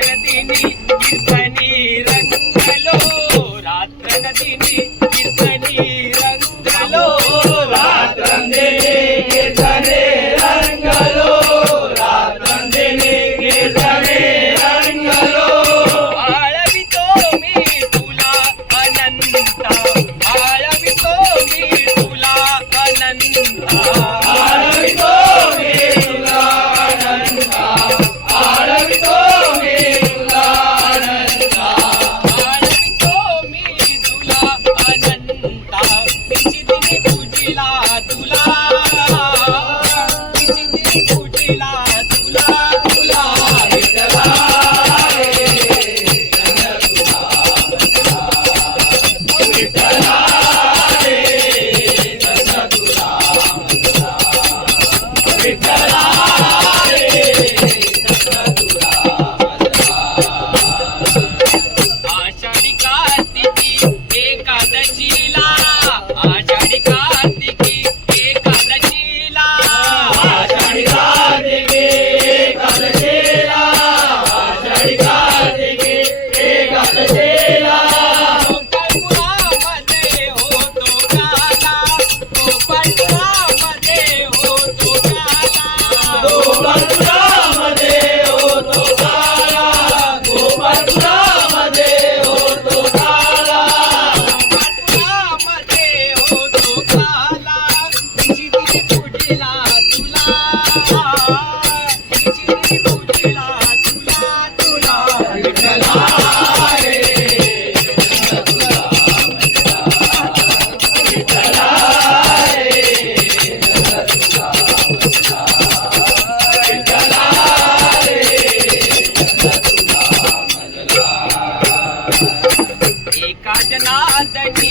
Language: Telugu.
జయతిని రంగలో రాత్రగతిని நாதனி